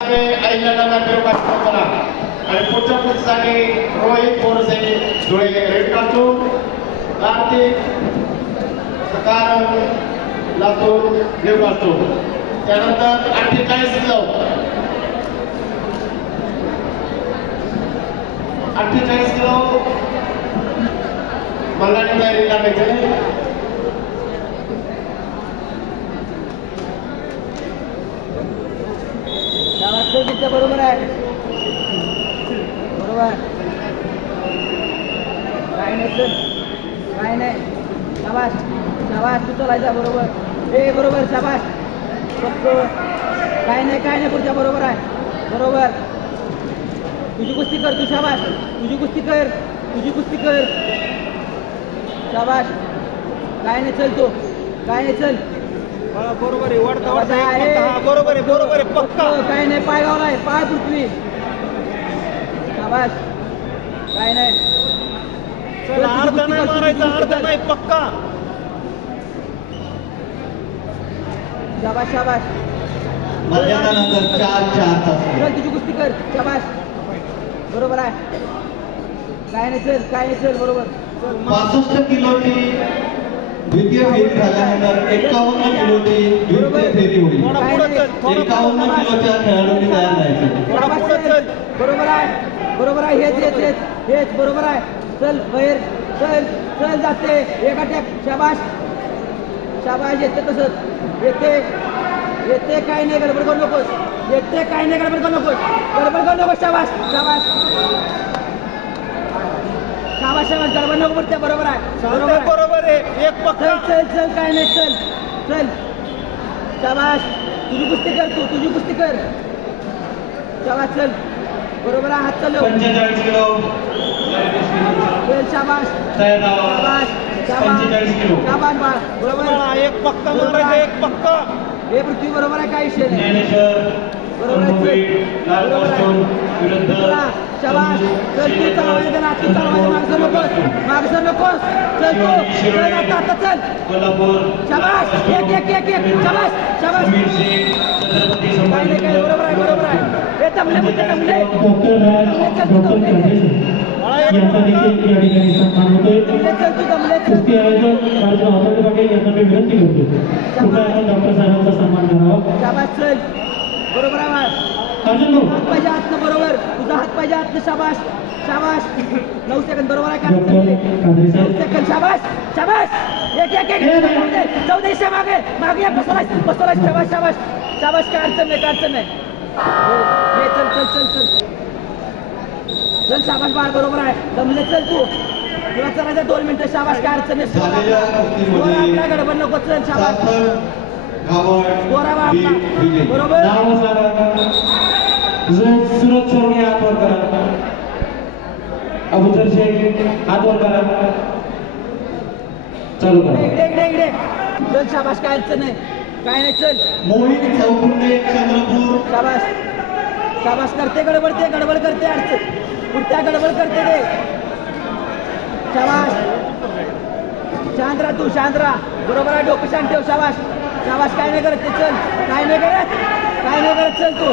आणि पुढच्या पुस्तकाने Rohit Borse Dhule red costume, Kartik Sakaram Latur blue costume. त्यानंतर 48 किलो 48 किलो मल्लाने तयारी करायची. बरोबर आहे, बरोबर काय नाही सर, काय नाही. शाबास शाबास, तू चालायचा बरोबर. हे बरोबर, शाबास. फक्त काय नाही पुढच्या बरोबर आहे, बरोबर. तुझी कुस्ती कर तू, शाबास. तुझी कुस्ती कर, तुझी कुस्ती कर, शाबास. काय नाही, चल तू, काय नाही, चल. बरोबर आहे, वरता बरोबर आहे, बरोबर आहे, पक्का. काय नाही, पाय गावलाय, पाय पृथ्वी. शाबास, काय नाही. अर्धा नाही मारायचा, अर्धा नाही, पक्का. शाबास शाबास. मर्यादानंतर 4 तास. चल तुझी कुस्ती कर, शाबास. बरोबर आहे, काय नाही, चल, काय नाही, चल, बरोबर. 65 किलोची द्वितीय फेरी झाल्यानंतर 51 किलोची द्वितीय फेरी होईल. 51 किलोच्या खेळाडूंनी तयार राहायचे. बरोबर आहे, बरोबर आहे. हेच बरोबर आहे. चल बाहेर, चल चल, जाते एका टॅप. शाबास शाबास. येते तसंच, येते काय नाही, गडबड करू नकोस. येते काय नाही, गडबड करू नकोस, गडबड करू नकोस. शाबास शाबास शाबास शाबास. गडबड नको पडते, बरोबर आहे, बरोबर आहे. एक पक्का. चल चल, काय नाही, चल चल. शाबास. तुझी कुस्ती कर, तू तुझी कुस्ती कर. शाबास, चल, बरोबर आहे. हात चालव. 45 किलो चल, शाबास शाबास शाबास शाबास. बरोबर, एक पक्का मारायचा, एक पक्का. हे पृथ्वी बरोबर आहे, काय विषय नाही. बरोबर आहे, बरोबर आहे. शाबास. चल तू, चालवायचं ना, तू चालवायचं. मागसर नकोस, चल तू, चल आता चल. शाबास. एक शाबास शाबास. काय नाही, बरोबर आहे, बरोबर आहे. हे जमले म्हणजे जमले. यांचा देखील या ठिकाणी सन्मान होतोय. कुस्ती आयोजक राजू आंबेडकर पाटील यांना मी विनंती करतो, कृपया आपण डॉक्टर साहेबांचा सन्मान करावा. शाबास, चल, बरोबर आहे. हात पाहिजे आतनं, बरोबर. तुझा हात पाहिजे आतनं. शाबास शाबास. 9 सेकंद, बरोबर आहे का? 9 सेकंद. शाबास शाबास. एक जाऊ दे, मागे बसवलाय. शाबास शाबास शाबास. काय अडचण नाही. चल चल चल चल चल. शाबास बाळ, बरोबर आहे. जमले, चल तू, तुला चलायचं 2 मिनिटं. शाबास, काय अडचण नाही. आपला गडबड नको. चल, शाबास. बरोबर. सुरज चौरगे हात वर करा. अबुजर शेख हात वर करा. चालू करा. इकडे चल. शाबास, काय अडचण नाही, काय नाही. चल. मोहित चौगुले चंद्रपूर. शाबास शाबास. करते, गडबड करते, अडचण पुढच्या गडबड करते ते. शाबास. शांत राहा तू, शांत राहा. बरोबर आहे, डोकं शांत ठेव. शाबास शाबास. काय नाही करत ते. चल, काय नाही करत. चल तू,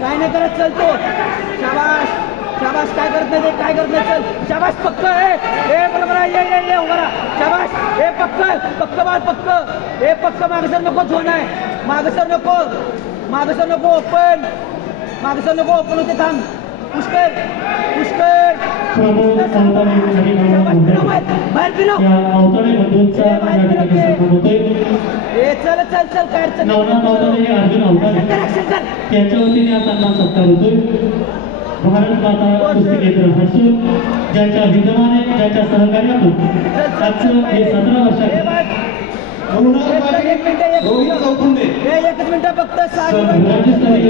काय नाही करत. चल तू. शाबास शाबास. काय करत नाही ते, काय करत नाही. चल, शाबास. पक्क हे बरोबर आहे. ये उभा राहा. शाबास. हे पक्क बाळ, पक्क. हे पक्क. मागसर नको, झोन आहे. मागसर नको, ओपन. मागसर नको, ओपन होते. थांब. पुष्कर बाहेर फिरव. चल चल चल. काय अडचण त्यांच्या वतीने हा सन्मान सत्कार होतोय. भारत माता कुस्ती केंद्र हर्सूल, ज्यांच्या विद्यमाने, ज्यांच्या सहकार्यातून आजचं हे 17 वर्षात एकच मिनिट फक्त. राज्यस्तरीय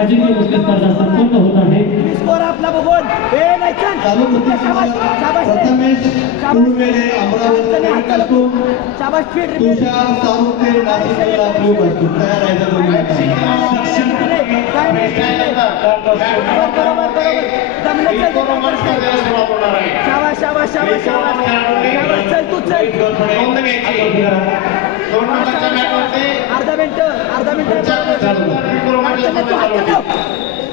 अजिंक्य कुस्ती स्पर्धा संपन्न होत आहे. स्कोर आपला बघून. हे नाही, चल. शाबास शाबास. शाबास. फीट काय नाही. बरोबर. शाबास शाबास शाबास शाबास. चल तू, चल. अर्धा मिनिट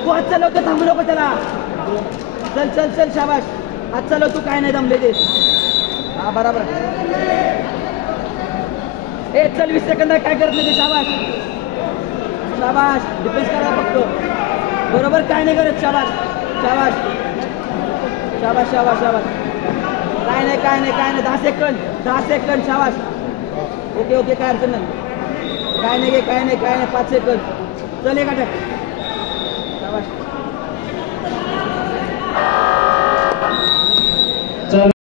तू हात चालवतो थांबू नको त्याला चल चल चल शाबाश हात चालव तू काय नाही दमले ते हा बरोबर ए चल 20 सेकंद काय करत नाही ते शाबाश शाबाश डिफेन्स करा फक्त बरोबर काय नाही करत शाबाश शाबाश शाबाश शाबाश शाबाश काय नाही 10 सेकंद शाबाश ओके ओके काय अडचण नाही काय नाही 5 सेकंद चल एक अटॅक शाबाश